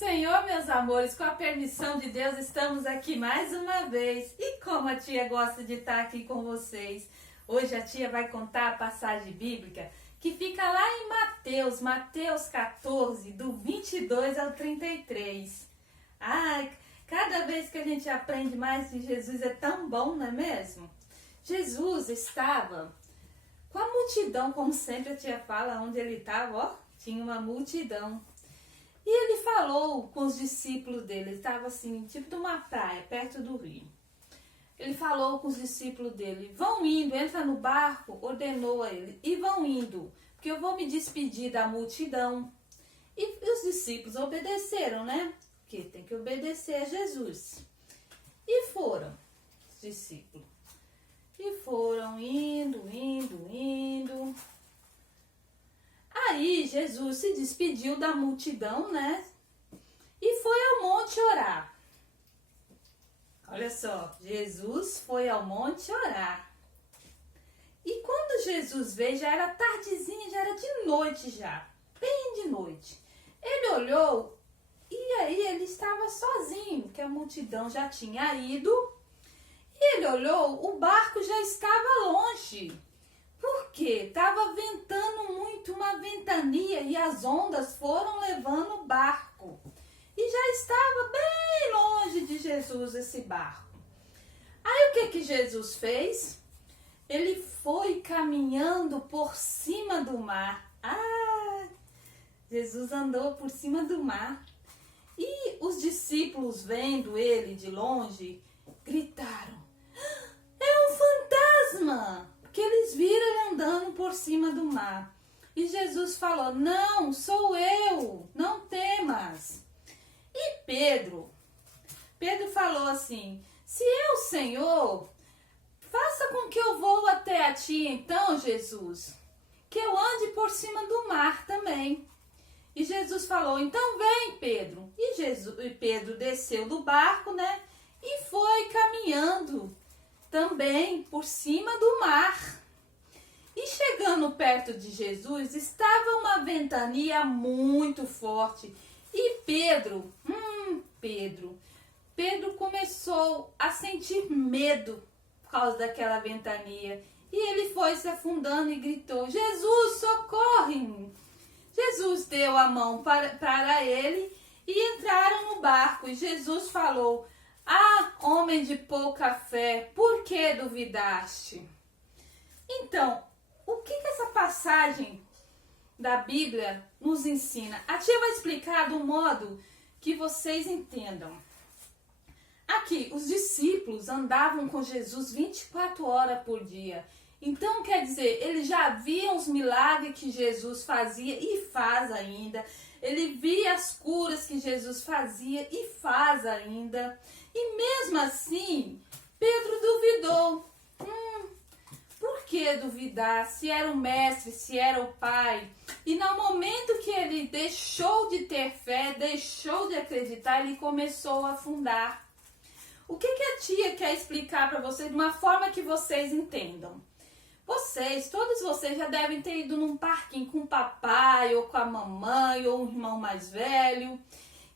Senhor, meus amores, com a permissão de Deus, estamos aqui mais uma vez. E como a tia gosta de estar aqui com vocês, hoje a tia vai contar a passagem bíblica que fica lá em Mateus 14, do 22 ao 33. Ai, cada vez que a gente aprende mais de Jesus é tão bom, não é mesmo? Jesus estava com a multidão, como sempre a tia fala, onde ele estava, ó, tinha uma multidão. E ele falou com os discípulos dele, ele estava assim, tipo de uma praia, perto do rio. Ele falou com os discípulos dele, vão indo, entra no barco, ordenou a ele, e vão indo, porque eu vou me despedir da multidão. E os discípulos obedeceram, né? Porque tem que obedecer a Jesus. E foram, os discípulos. E foram indo. Aí Jesus se despediu da multidão, né? E foi ao monte orar. Olha só, Jesus foi ao monte orar. E quando Jesus veio, já era tardezinha, já era de noite já, bem de noite. Ele olhou e aí ele estava sozinho, porque a multidão já tinha ido. E ele olhou, o barco já estava longe. Por quê? Estava ventando muito, uma ventania, e as ondas foram levando o barco. E já estava bem longe de Jesus esse barco. Aí o que Jesus fez? Ele foi caminhando por cima do mar. Jesus andou por cima do mar. E os discípulos, vendo ele de longe, gritaram: é um fantasma! Porque eles viram ele andando por cima do mar. E Jesus falou: não, sou eu, não temas. E Pedro falou assim: se é o Senhor, faça com que eu vou até a ti então, Jesus, que eu ande por cima do mar também. E Jesus falou: então vem, Pedro. E Pedro desceu do barco, né? E foi caminhando também por cima do mar. E chegando perto de Jesus, estava uma ventania muito forte. E Pedro começou a sentir medo por causa daquela ventania. E ele foi se afundando e gritou: Jesus, socorre-me! Jesus deu a mão para ele e entraram no barco. E Jesus falou: homem de pouca fé, por que duvidaste? Então, o que essa passagem da Bíblia nos ensina? A tia vai explicar do modo que vocês entendam. Aqui, os discípulos andavam com Jesus 24 horas por dia. Então, quer dizer, eles já viam os milagres que Jesus fazia e faz ainda. Ele via as curas que Jesus fazia e faz ainda. E mesmo assim, Pedro duvidou. Por que duvidar? Se era o mestre, se era o pai. E no momento que ele deixou de ter fé, deixou de acreditar, ele começou a afundar. O que a tia quer explicar para vocês de uma forma que vocês entendam? Todos vocês já devem ter ido num parquinho com o papai, ou com a mamãe, ou um irmão mais velho.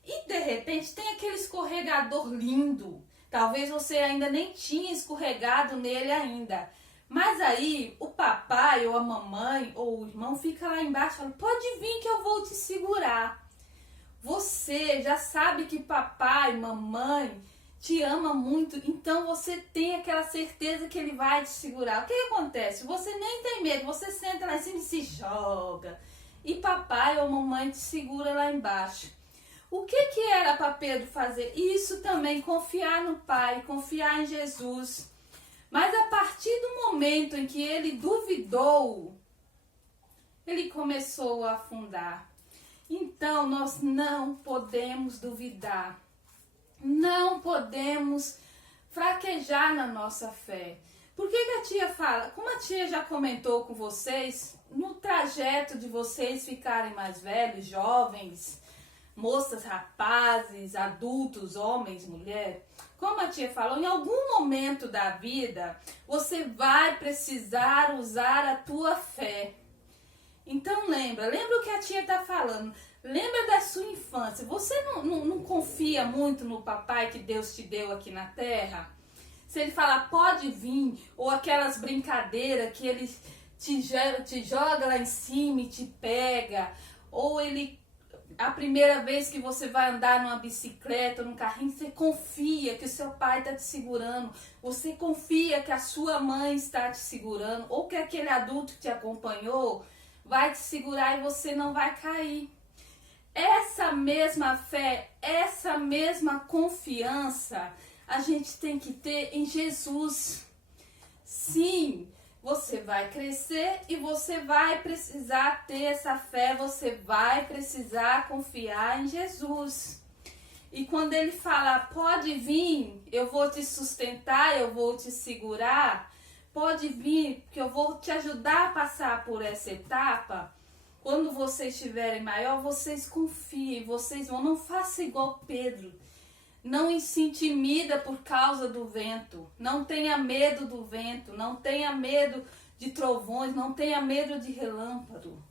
E de repente tem aquele escorregador lindo. Talvez você ainda nem tinha escorregado nele ainda. Mas aí o papai, ou a mamãe, ou o irmão fica lá embaixo e fala: pode vir que eu vou te segurar. Você já sabe que papai, mamãe te ama muito, então você tem aquela certeza que ele vai te segurar. O que acontece? Você nem tem medo, você senta lá em cima e se joga. E papai ou mamãe te segura lá embaixo. O que era para Pedro fazer? Isso também, confiar no Pai, confiar em Jesus. Mas a partir do momento em que ele duvidou, ele começou a afundar. Então nós não podemos duvidar. Não podemos fraquejar na nossa fé. Por que a tia fala? Como a tia já comentou com vocês, no trajeto de vocês ficarem mais velhos, jovens, moças, rapazes, adultos, homens, mulher, como a tia falou, em algum momento da vida, você vai precisar usar a tua fé. Então lembra o que a tia está falando. Lembra da sua infância. Você não confia muito no papai que Deus te deu aqui na terra? Se ele falar, pode vir, ou aquelas brincadeiras que ele te joga lá em cima e te pega, ou ele, a primeira vez que você vai andar numa bicicleta, num carrinho, você confia que o seu pai está te segurando, você confia que a sua mãe está te segurando, ou que aquele adulto que te acompanhou vai te segurar e você não vai cair. Essa mesma fé, essa mesma confiança, a gente tem que ter em Jesus. Sim, você vai crescer e você vai precisar ter essa fé, você vai precisar confiar em Jesus. E quando ele fala, pode vir, eu vou te sustentar, eu vou te segurar, pode vir, porque eu vou te ajudar a passar por essa etapa. Quando vocês estiverem maior, vocês confiem, vocês vão, não faça igual Pedro. Não se intimida por causa do vento. Não tenha medo do vento. Não tenha medo de trovões. Não tenha medo de relâmpago.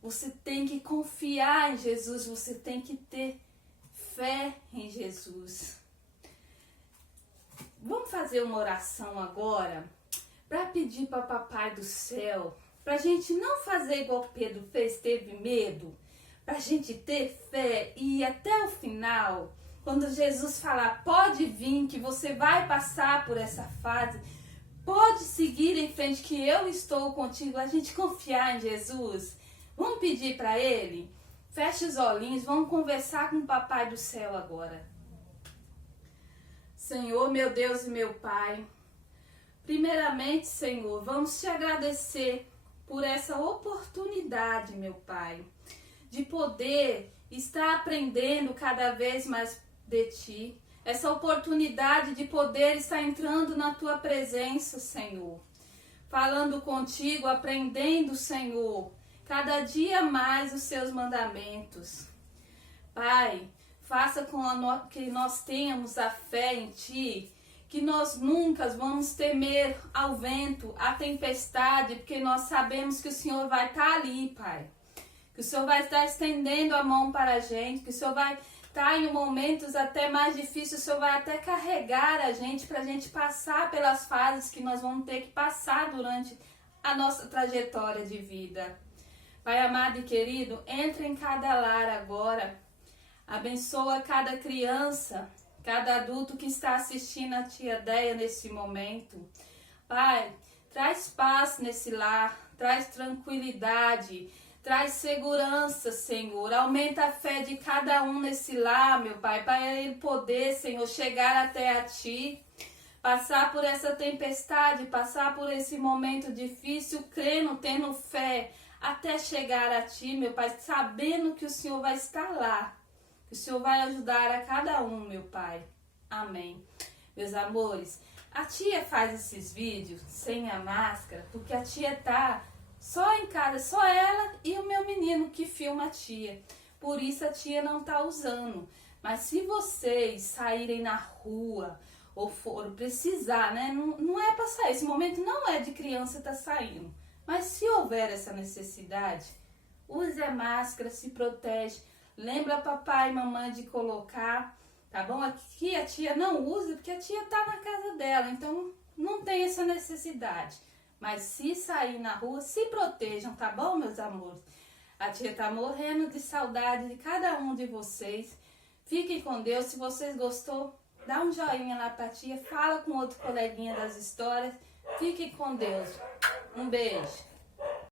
Você tem que confiar em Jesus. Você tem que ter fé em Jesus. Vamos fazer uma oração agora para pedir para Papai do Céu, para a gente não fazer igual Pedro fez, teve medo, para a gente ter fé e ir até o final. Quando Jesus falar, pode vir, que você vai passar por essa fase, pode seguir em frente, que eu estou contigo, a gente confiar em Jesus. Vamos pedir para Ele? Feche os olhinhos, vamos conversar com o Papai do Céu agora. Senhor, meu Deus e meu Pai, primeiramente, Senhor, vamos te agradecer por essa oportunidade, meu Pai, de poder estar aprendendo cada vez mais de Ti, essa oportunidade de poder estar entrando na Tua presença, Senhor, falando contigo, aprendendo, Senhor, cada dia mais os Seus mandamentos. Pai, faça com que nós tenhamos a fé em Ti, que nós nunca vamos temer ao vento, à tempestade, porque nós sabemos que o Senhor vai estar ali, Pai, que o Senhor vai estar estendendo a mão para a gente, que o Senhor vai estar em momentos até mais difíceis, o Senhor vai até carregar a gente para a gente passar pelas fases que nós vamos ter que passar durante a nossa trajetória de vida. Pai amado e querido, entra em cada lar agora, abençoa cada criança, cada adulto que está assistindo a Tia Deia nesse momento. Pai, traz paz nesse lar, traz tranquilidade, traz segurança, Senhor. Aumenta a fé de cada um nesse lar, meu Pai, para ele poder, Senhor, chegar até a Ti, passar por essa tempestade, passar por esse momento difícil, crendo, tendo fé, até chegar a Ti, meu Pai, sabendo que o Senhor vai estar lá, que o Senhor vai ajudar a cada um, meu Pai. Amém. Meus amores, a tia faz esses vídeos sem a máscara, porque a tia tá só em casa, só ela e o meu menino que filma a tia. Por isso a tia não tá usando. Mas se vocês saírem na rua ou for precisar, né? Não é para sair. Esse momento não é de criança tá saindo. Mas se houver essa necessidade, use a máscara, se protege. Lembra papai e mamãe de colocar, tá bom? Aqui a tia não usa porque a tia tá na casa dela, então não tem essa necessidade. Mas se sair na rua, se protejam, tá bom, meus amores? A tia tá morrendo de saudade de cada um de vocês. Fiquem com Deus. Se vocês gostou, dá um joinha lá pra tia, fala com outro coleguinha das histórias. Fiquem com Deus. Um beijo.